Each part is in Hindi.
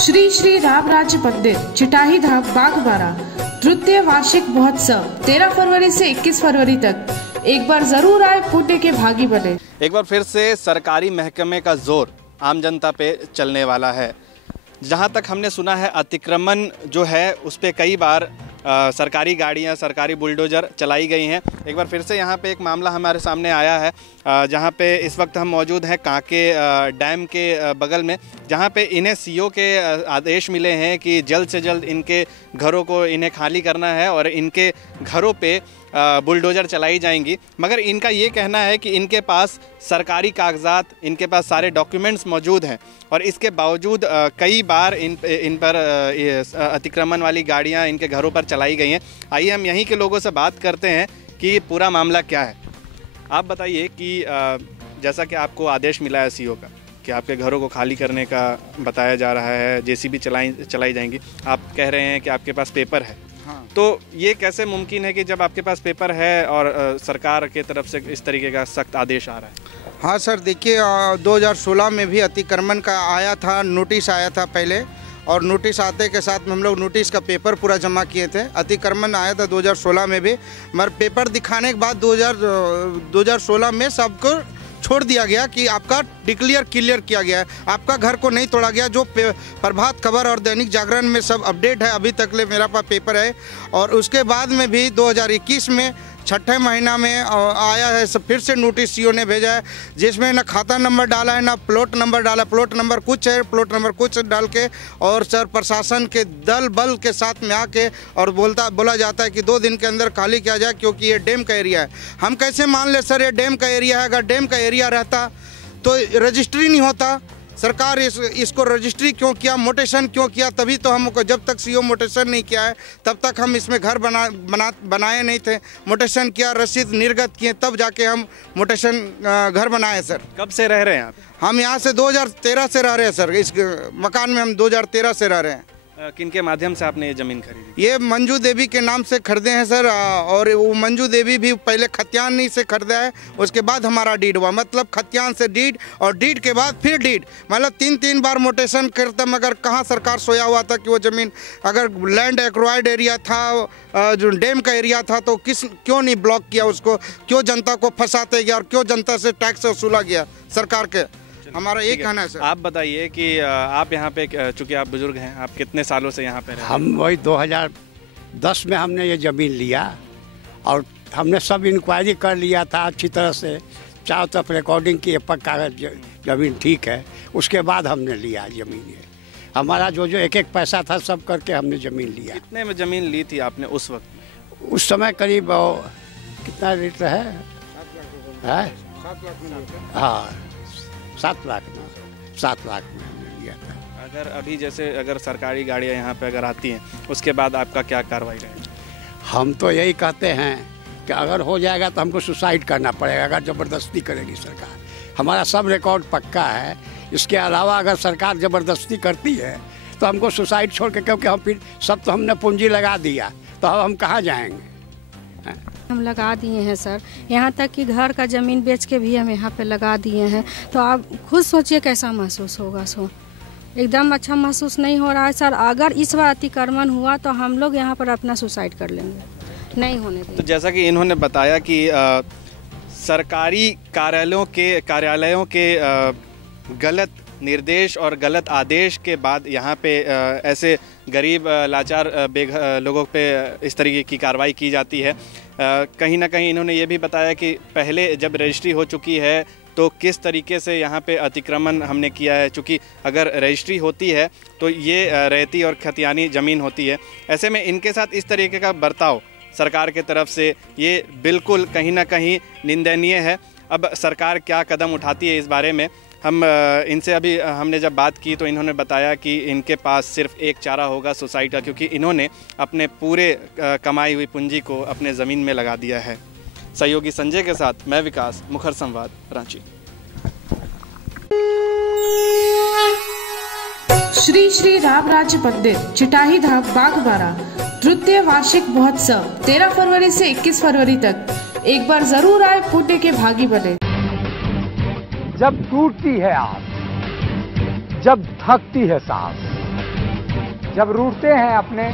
श्री श्री राम राज्य मंदिर चिटाही धाम बागबारा तृतीय वार्षिक महोत्सव 13 फरवरी से 21 फरवरी तक। एक बार जरूर आए, पुण्य के भागी बने। एक बार फिर से सरकारी महकमे का जोर आम जनता पे चलने वाला है। जहां तक हमने सुना है, अतिक्रमण जो है उस पर कई बार सरकारी गाड़ियां, सरकारी बुलडोजर चलाई गई हैं। एक बार फिर से यहां पे एक मामला हमारे सामने आया है, जहां पे इस वक्त हम मौजूद हैं कांके डैम के बगल में, जहां पे इन्हें सीओ के आदेश मिले हैं कि जल्द से जल्द इनके घरों को इन्हें खाली करना है और इनके घरों पे बुलडोजर चलाई जाएंगी। मगर इनका ये कहना है कि इनके पास सरकारी कागजात, इनके पास सारे डॉक्यूमेंट्स मौजूद हैं और इसके बावजूद कई बार इन पर अतिक्रमण वाली गाड़ियां इनके घरों पर चलाई गई हैं। आइए हम यहीं के लोगों से बात करते हैं कि पूरा मामला क्या है। आप बताइए कि जैसा कि आपको आदेश मिला है सीओ का कि आपके घरों को खाली करने का बताया जा रहा है, जेसीबी चलाई जाएंगी, आप कह रहे हैं कि आपके पास पेपर है। हाँ। तो ये कैसे मुमकिन है कि जब आपके पास पेपर है और सरकार के तरफ से इस तरीके का सख्त आदेश आ रहा है? हाँ सर, देखिए 2016 में भी अतिक्रमण का आया था, नोटिस आया था पहले, और नोटिस आते के साथ में हम लोग नोटिस का पेपर पूरा जमा किए थे। अतिक्रमण आया था 2016 में भी, मगर पेपर दिखाने के बाद 2016 में सबको छोड़ दिया गया कि आपका डिक्लेयर क्लियर किया गया है, आपका घर को नहीं तोड़ा गया। जो प्रभात खबर और दैनिक जागरण में सब अपडेट है, अभी तक ले मेरा पास पेपर है। और उसके बाद में भी 2021 में छठे महीना में आया है, सब फिर से नोटिस सीओ ने भेजा है, जिसमें ना खाता नंबर डाला है, ना प्लॉट नंबर डाला। प्लॉट नंबर कुछ है, प्लॉट नंबर कुछ डाल के, और सर प्रशासन के दल बल के साथ में आके और बोला जाता है कि 2 दिन के अंदर खाली किया जाए, क्योंकि ये डैम का एरिया है। हम कैसे मान ले सर, ये डैम का एरिया है? अगर डैम का एरिया रहता तो रजिस्ट्री नहीं होता। सरकार इसको रजिस्ट्री क्यों किया, मोटेशन क्यों किया? तभी तो हमको, जब तक सीओ मोटेशन नहीं किया है तब तक हम इसमें घर बनाए नहीं थे। मोटेशन किया, रसीद निर्गत किए, तब जाके हम मोटेशन घर बनाए सर। कब से रह रहे हैं आप? हम यहाँ से 2013 से रह रहे हैं सर। इस मकान में हम 2013 से रह रहे हैं। किनके माध्यम से आपने ये ज़मीन खरीदी? ये मंजू देवी के नाम से खरीदे हैं सर, और वो मंजू देवी भी पहले खतियान से खरीदा है, उसके बाद हमारा डीड हुआ। मतलब खतियान से डीड और डीड के बाद फिर डीड, मतलब 3 बार मोटेशन करता। मगर कहाँ सरकार सोया हुआ था कि वो ज़मीन, अगर लैंड एक्वायर्ड एरिया था, जो डैम का एरिया था, तो क्यों नहीं ब्लॉक किया उसको? क्यों जनता को फंसाते गया और क्यों जनता से टैक्स वसूला गया सरकार के? हमारा ये कहना है सर। आप बताइए कि आप यहाँ पे, चूँकि आप बुजुर्ग हैं, आप कितने सालों से यहाँ पे रहे? हम वही 2010 में हमने ये ज़मीन लिया और हमने सब इंक्वायरी कर लिया था अच्छी तरह से, चारों तरफ रिकॉर्डिंग की, पक्का ज़मीन ठीक है। उसके बाद हमने लिया ज़मीन। ये हमारा जो एक पैसा था सब करके हमने ज़मीन लिया। कितने में ज़मीन ली थी आपने उस वक्त? उस समय करीब कितना रेट है? 7 लाख में हमने लिया था। अगर अभी जैसे अगर सरकारी गाड़ियाँ यहाँ पे अगर आती हैं, उसके बाद आपका क्या कार्रवाई रहेगी? हम तो यही कहते हैं कि अगर हो जाएगा तो हमको सुसाइड करना पड़ेगा, अगर ज़बरदस्ती करेगी सरकार। हमारा सब रिकॉर्ड पक्का है। इसके अलावा अगर सरकार ज़बरदस्ती करती है तो हमको सुसाइड छोड़ के, क्योंकि हम फिर सब तो हमने पूंजी लगा दिया, तो अब हम कहाँ जाएंगे? हम लगा दिए हैं सर, यहाँ तक कि घर का ज़मीन बेच के भी हम यहाँ पे लगा दिए हैं। तो आप खुद सोचिए कैसा महसूस होगा। एकदम अच्छा महसूस नहीं हो रहा है सर। अगर इस बार अतिक्रमण हुआ तो हम लोग यहाँ पर अपना सुसाइड कर लेंगे, नहीं होने देंगे। तो जैसा कि इन्होंने बताया कि सरकारी कार्यालयों के गलत निर्देश और गलत आदेश के बाद यहाँ पे ऐसे गरीब लाचार लोगों पे इस तरीके की कार्रवाई की जाती है। कहीं ना कहीं इन्होंने ये भी बताया कि पहले जब रजिस्ट्री हो चुकी है तो किस तरीके से यहाँ पे अतिक्रमण हमने किया है। चूँकि अगर रजिस्ट्री होती है तो ये रहती और खतियानी ज़मीन होती है। ऐसे में इनके साथ इस तरीके का बर्ताव सरकार के तरफ से ये बिल्कुल कहीं ना कहीं निंदनीय है। अब सरकार क्या कदम उठाती है इस बारे में हम इनसे अभी हमने जब बात की तो इन्होंने बताया कि इनके पास सिर्फ एक चारा होगा सुसाइड का, क्योंकि इन्होंने अपने पूरे कमाई हुई पूंजी को अपने ज़मीन में लगा दिया है। सहयोगी संजय के साथ मैं विकास, मुखर संवाद, रांची। श्री श्री राम राज्य मंदिर चिटाही धाम बागबारा तृतीय वार्षिक महोत्सव 13 फरवरी से 21 फरवरी तक। एक बार जरूर आए, पुण्य के भागी बने। जब टूटती है आस, जब थकती है सांस, जब रूठते हैं अपने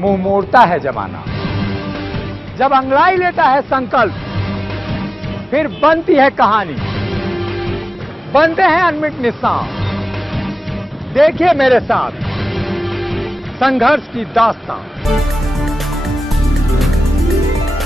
मुंह मोड़ता है जमाना, जब अंगड़ाई लेता है संकल्प फिर बनती है कहानी, बनते हैं अनमिट निशान। देखिए मेरे साथ संघर्ष की दास्तां।